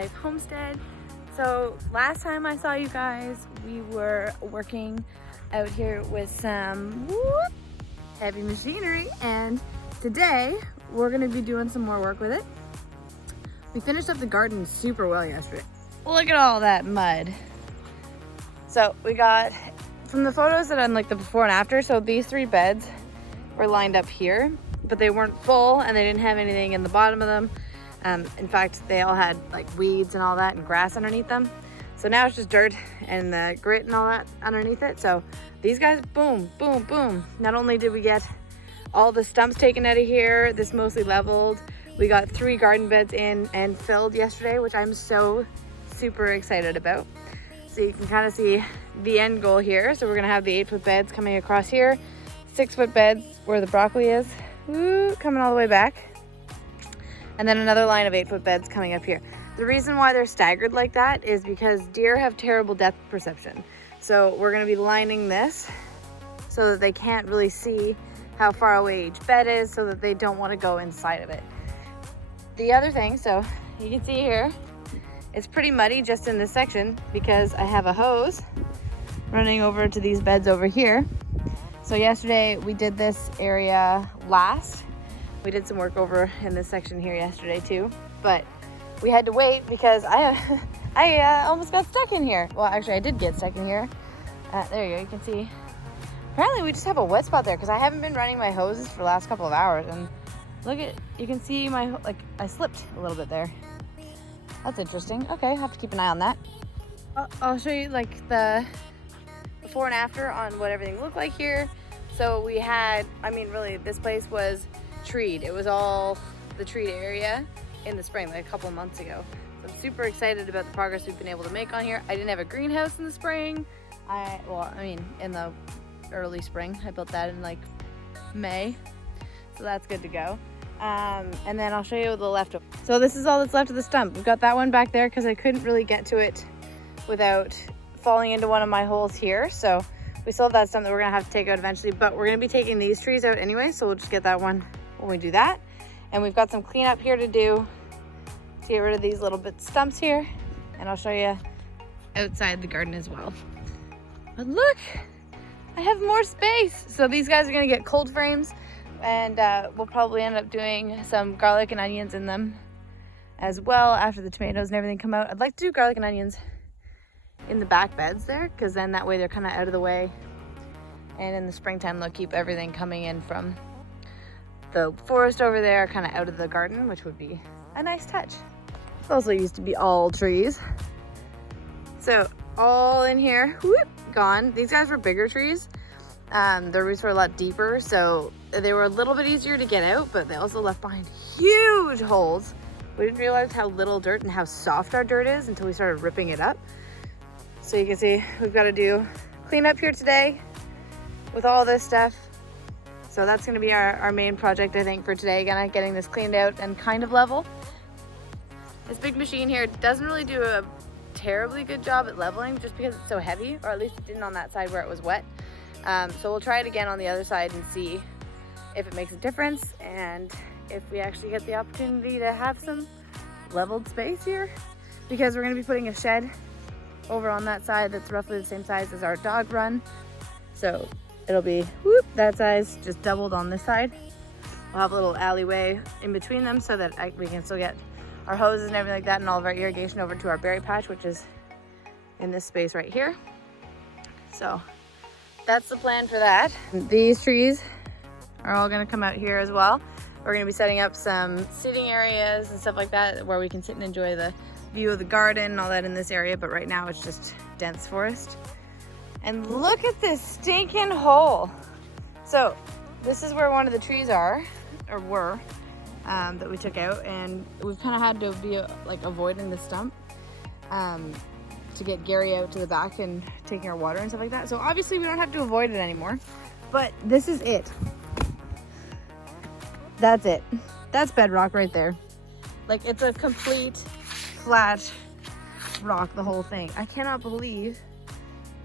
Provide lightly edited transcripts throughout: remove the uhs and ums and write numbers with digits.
Life Homestead. So last time I saw you guys, we were working out here with some heavy machinery, and today we're gonna be doing some more work with it. We finished up the garden super well yesterday. Look at all that mud. So we got, from the photos that I'm like the before and after, so these 3 beds were lined up here, but they weren't full and they didn't have anything in the bottom of them. In fact, they all had like weeds and all that and grass underneath them. So now it's just dirt and the grit and all that underneath it. So these guys, boom, boom, boom. Not only did we get all the stumps taken out of here, this mostly leveled, we got 3 garden beds in and filled yesterday, which I'm so super excited about. So you can kind of see the end goal here. So we're gonna have the 8-foot beds coming across here, 6-foot beds where the broccoli is, coming all the way back. And then another line of 8-foot beds coming up here. The reason why they're staggered like that is because deer have terrible depth perception. So we're gonna be lining this so that they can't really see how far away each bed is, so that they don't wanna go inside of it. The other thing, so you can see here, it's pretty muddy just in this section because I have a hose running over to these beds over here. So yesterday we did this area last. We did some work over in this section here yesterday too, but we had to wait because I almost got stuck in here. Well, actually I did get stuck in here. There you go, you can see. Apparently we just have a wet spot there because I haven't been running my hoses for the last couple of hours, and look at, you can see my, like I slipped a little bit there. That's interesting. Okay, I have to keep an eye on that. I'll show you like the before and after on what everything looked like here. So we had, I mean really this place was treed. It was all the treed area in the spring, like a couple of months ago. So I'm super excited about the progress we've been able to make on here. I didn't have a greenhouse in the spring. In the early spring. I built that in like May. So that's good to go. And then I'll show you the leftover. So this is all that's left of the stump. We've got that one back there because I couldn't really get to it without falling into one of my holes here. So we still have that stump that we're gonna have to take out eventually, but we're gonna be taking these trees out anyway. So we'll just get that one when we do that. And we've got some cleanup here to do to get rid of these little bit stumps here. And I'll show you outside the garden as well. But look, I have more space. So these guys are gonna get cold frames, and we'll probably end up doing some garlic and onions in them as well after the tomatoes and everything come out. I'd like to do garlic and onions in the back beds there, because then that way they're kind of out of the way. And in the springtime, they'll keep everything coming in from the forest over there kind of out of the garden, which would be a nice touch. It also used to be all trees. So all in here, whoop, gone. These guys were bigger trees. Their roots were a lot deeper, so they were a little bit easier to get out, but they also left behind huge holes. We didn't realize how little dirt and how soft our dirt is until we started ripping it up. So you can see we've got to do clean up here today with all this stuff. So that's going to be our main project, I think, for today, getting this cleaned out and kind of level. This big machine here doesn't really do a terribly good job at leveling just because it's so heavy, or at least it didn't on that side where it was wet. So we'll try it again on the other side and see if it makes a difference, and if we actually get the opportunity to have some leveled space here, because we're going to be putting a shed over on that side that's roughly the same size as our dog run. So it'll be that size, just doubled on this side. We'll have a little alleyway in between them so that we can still get our hoses and everything like that and all of our irrigation over to our berry patch, which is in this space right here. So that's the plan for that. These trees are all gonna come out here as well. We're gonna be setting up some sitting areas and stuff like that where we can sit and enjoy the view of the garden and all that in this area, but right now it's just dense forest. And look at this stinking hole. So this is where one of the trees are, or were, that we took out, and we've kind of had to be like avoiding the stump to get Gary out to the back and taking our water and stuff like that. So obviously we don't have to avoid it anymore, but this is it. That's it. That's bedrock right there. Like, it's a complete flat rock, the whole thing. I cannot believe,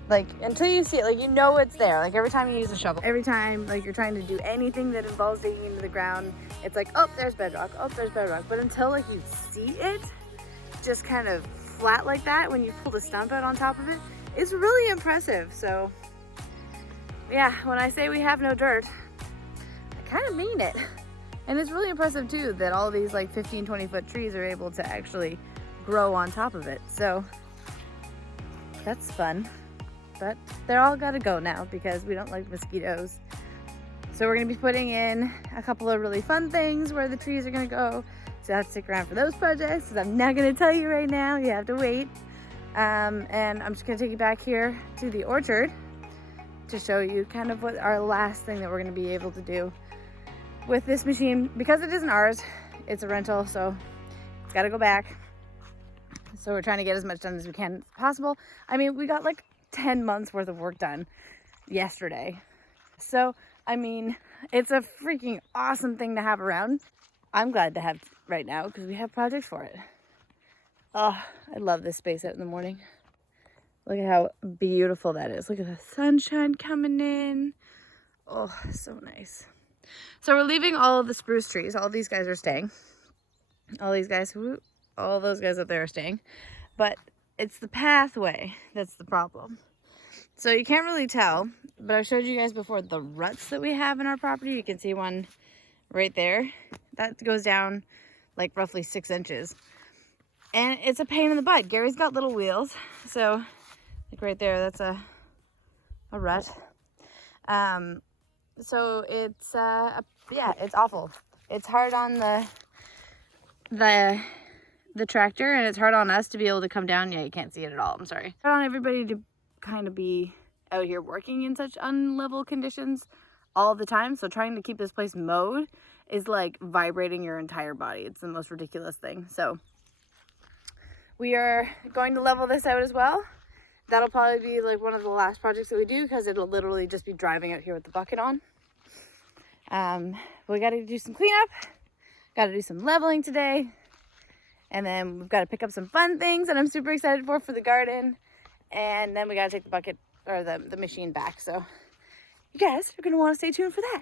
like, until you see it, like, you know it's there. Like, every time you use a shovel, every time, like, you're trying to do anything that involves digging into the ground, it's like, oh, there's bedrock, oh, there's bedrock. But until, like, you see it, just kind of flat like that when you pull the stump out on top of it, it's really impressive. So yeah, when I say we have no dirt, I kind of mean it. And it's really impressive too that all these like 15, 20 foot trees are able to actually grow on top of it. So that's fun, but they're all gotta go now because we don't like mosquitoes. So we're gonna be putting in a couple of really fun things where the trees are gonna go. So you have to stick around for those projects, because I'm not gonna tell you right now, you have to wait. And I'm just gonna take you back here to the orchard to show you kind of what our last thing that we're gonna be able to do with this machine. Because it isn't ours, it's a rental, so it's gotta go back. So we're trying to get as much done as we can possible. I mean, we got like 10 months worth of work done yesterday. So, I mean, it's a freaking awesome thing to have around. I'm glad to have right now because we have projects for it. Oh, I love this space out in the morning. Look at how beautiful that is. Look at the sunshine coming in. Oh, so nice. So we're leaving all of the spruce trees. All these guys are staying. All these guys, all those guys up there are staying. But it's the pathway that's the problem. So you can't really tell, but I showed you guys before the ruts that we have in our property. You can see one right there. That goes down like roughly 6 inches. And it's a pain in the butt. Gary's got little wheels. So like right there, that's a rut. So it's, yeah, it's awful. It's hard on the tractor, and it's hard on us to be able to come down. Yeah, you can't see it at all. I'm sorry. It's hard on everybody to kind of be out here working in such unlevel conditions all the time. So trying to keep this place mowed is like vibrating your entire body. It's the most ridiculous thing. So we are going to level this out as well. That'll probably be like one of the last projects that we do, because it'll literally just be driving out here with the bucket on. We got to do some cleanup, got to do some leveling today, and then we've got to pick up some fun things that I'm super excited for the garden. And then we got to take the bucket or the machine back. So you guys are going to want to stay tuned for that.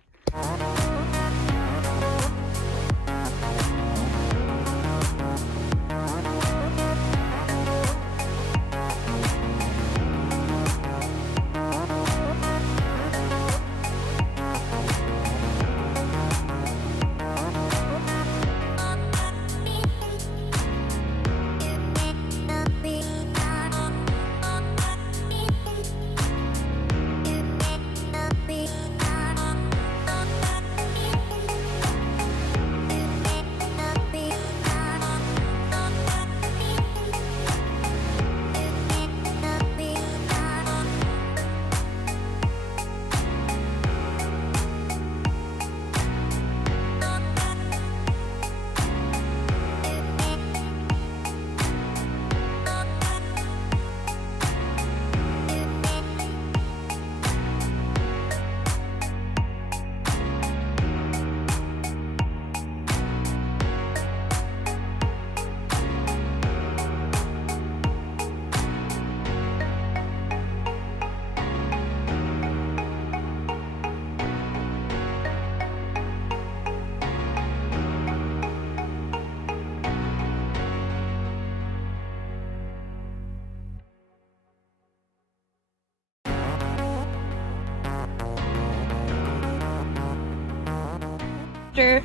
After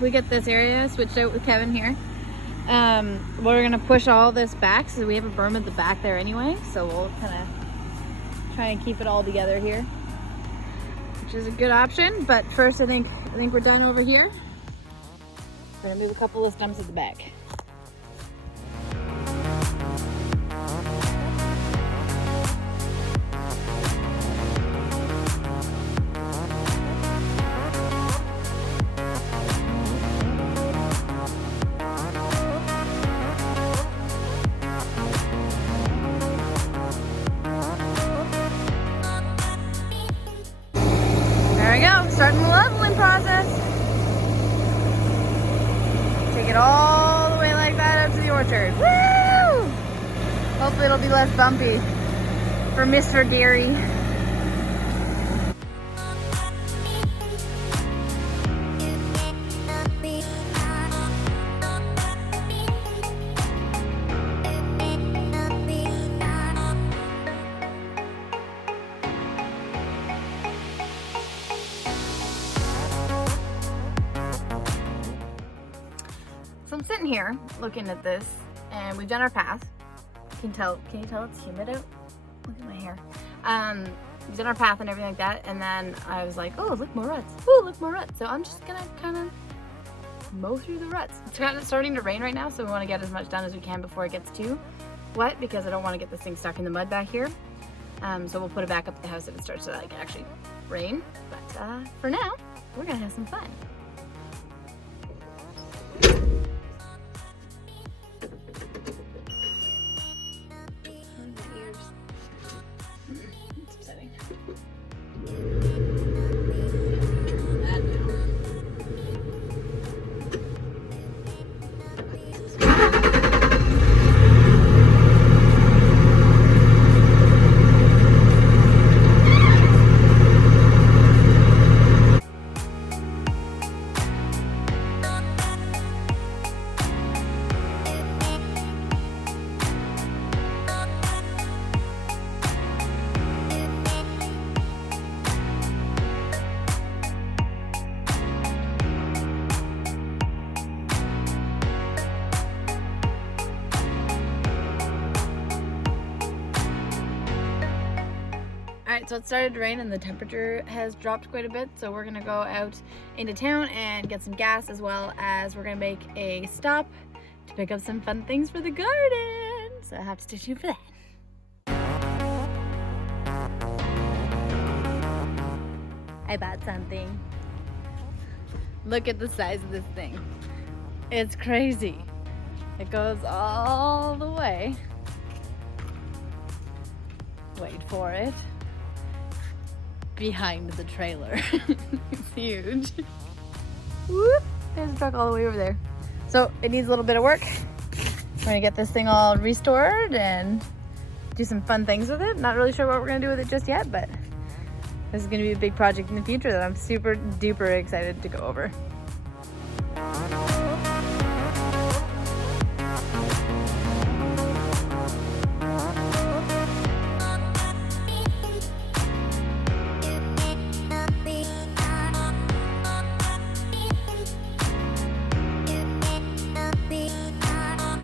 we get this area switched out with Kevin here, we're gonna push all this back, so we have a berm at the back there anyway, so we'll kind of try and keep it all together here, which is a good option. But first I think we're done over here. We're gonna move a couple of stumps at the back. Starting the leveling process. Take it all the way like that up to the orchard. Woo! Hopefully it'll be less bumpy for Mr. Gary. here looking at this, and we've done our path. Can you tell it's humid out? Look at my hair. We've done our path and everything like that, and then I was like, oh, look, more ruts. Oh, look, more ruts. So I'm just gonna kind of mow through the ruts. It's kind of starting to rain right now, so we want to get as much done as we can before it gets too wet, because I don't want to get this thing stuck in the mud back here. So we'll put it back up at the house if it starts to like actually rain. But for now, we're gonna have some fun. It's upsetting. Alright, so it started to rain and the temperature has dropped quite a bit, so we're gonna go out into town and get some gas, as well as we're gonna make a stop to pick up some fun things for the garden. So I have to stay tuned for that. I bought something. Look at the size of this thing. It's crazy. It goes all the way. Wait for it. Behind the trailer. It's huge. Whoop! There's a truck all the way over there. So it needs a little bit of work. We're gonna get this thing all restored and do some fun things with it. Not really sure what we're gonna do with it just yet, but this is gonna be a big project in the future that I'm super duper excited to go over.